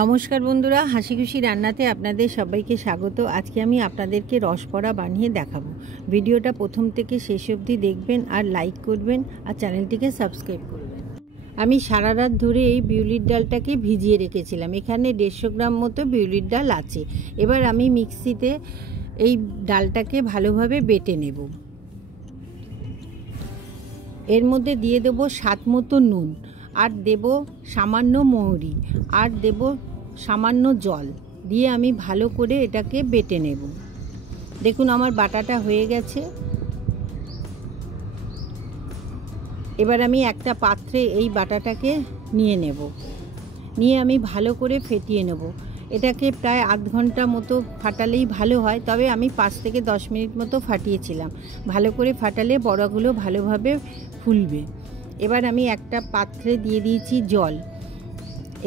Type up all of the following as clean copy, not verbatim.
নমস্কার বন্ধুরা, হাসি খুশি রান্নাতে আপনাদের সবাইকে স্বাগত। আজকে আমি আপনাদেরকে রসবড়া বানিয়ে দেখাবো। ভিডিওটা প্রথম থেকে শেষ অবধি দেখবেন আর লাইক করবেন আর চ্যানেলটিকে সাবস্ক্রাইব করবেন। আমি সারা রাত ধরে এই বিউলির ডালটাকে ভিজিয়ে রেখেছিলাম। এখানে 150 গ্রাম মতো বিউলির ডাল আছে। এবার আমি মিক্সিতে এই ডালটাকে ভালোভাবে বেটে নেব। এর মধ্যে দিয়ে দেব স্বাদ মতো নুন, আর দেব সামান্য মৌরি, আর দেব সামান্য জল দিয়ে আমি ভালো করে এটাকে বেটে নেব। দেখুন আমার বাটাটা হয়ে গেছে। এবার আমি একটা পাত্রে এই বাটাটাকে নিয়ে নেব, নিয়ে আমি ভালো করে ফেটিয়ে নেব। এটাকে প্রায় আধ ঘন্টা মতো ফাটালেই ভালো হয়, তবে আমি 5 থেকে 10 মিনিট মতো ফাটিয়েছিলাম। ভালো করে ফাটালে বড়াগুলো ভালোভাবে ফুলবে। এবার আমি একটা পাত্রে দিয়ে দিয়েছি জল।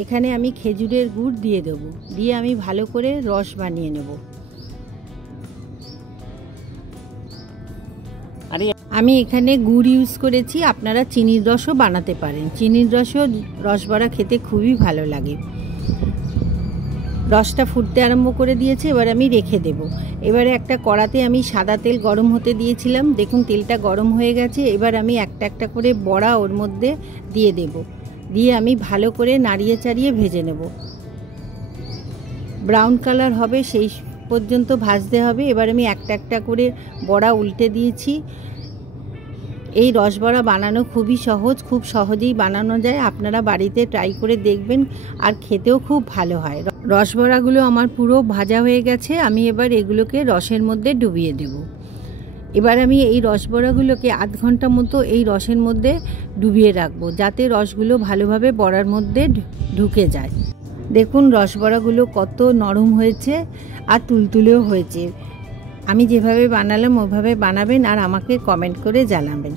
এখানে আমি খেজুরের গুড় দিয়ে দেব, দিয়ে আমি ভালো করে রস বানিয়ে নেব। আমি এখানে গুড় ইউজ করেছি, আপনারা চিনির রসও বানাতে পারেন। চিনির রসও রসবড়া খেতে খুবই ভালো লাগে। রসটা ফুটতে আরম্ভ করে দিয়েছে, এবার আমি রেখে দেব। এবারে একটা কড়াতে আমি সাদা তেল গরম হতে দিয়েছিলাম। দেখুন তেলটা গরম হয়ে গেছে। এবার আমি একটা একটা করে বড়া ওর মধ্যে দিয়ে দেব, দিয়ে আমি ভালো করে নাড়িয়ে চাড়িয়ে ভেজে নেব। ব্রাউন কালার হবে সেই পর্যন্ত ভাজতে হবে। এবার আমি একটা একটা করে বড়া উল্টে দিয়েছি। এই রসবড়া বানানো খুবই সহজ, খুব সহজেই বানানো যায়। আপনারা বাড়িতে ট্রাই করে দেখবেন, আর খেতেও খুব ভালো হয়। রসবড়াগুলো আমার পুরো ভাজা হয়ে গেছে। আমি এবার এগুলোকে রসের মধ্যে ডুবিয়ে দেব। এবার আমি এই রসবড়াগুলোকে আধ ঘন্টা মতো এই রসের মধ্যে ডুবিয়ে রাখবো, যাতে রসগুলো ভালোভাবে বড়ার মধ্যে ঢুকে যায়। দেখুন রসবড়াগুলো কত নরম হয়েছে আর তুলতুলেও হয়েছে। আমি যেভাবে বানালাম ওইভাবে বানাবেন আর আমাকে কমেন্ট করে জানাবেন।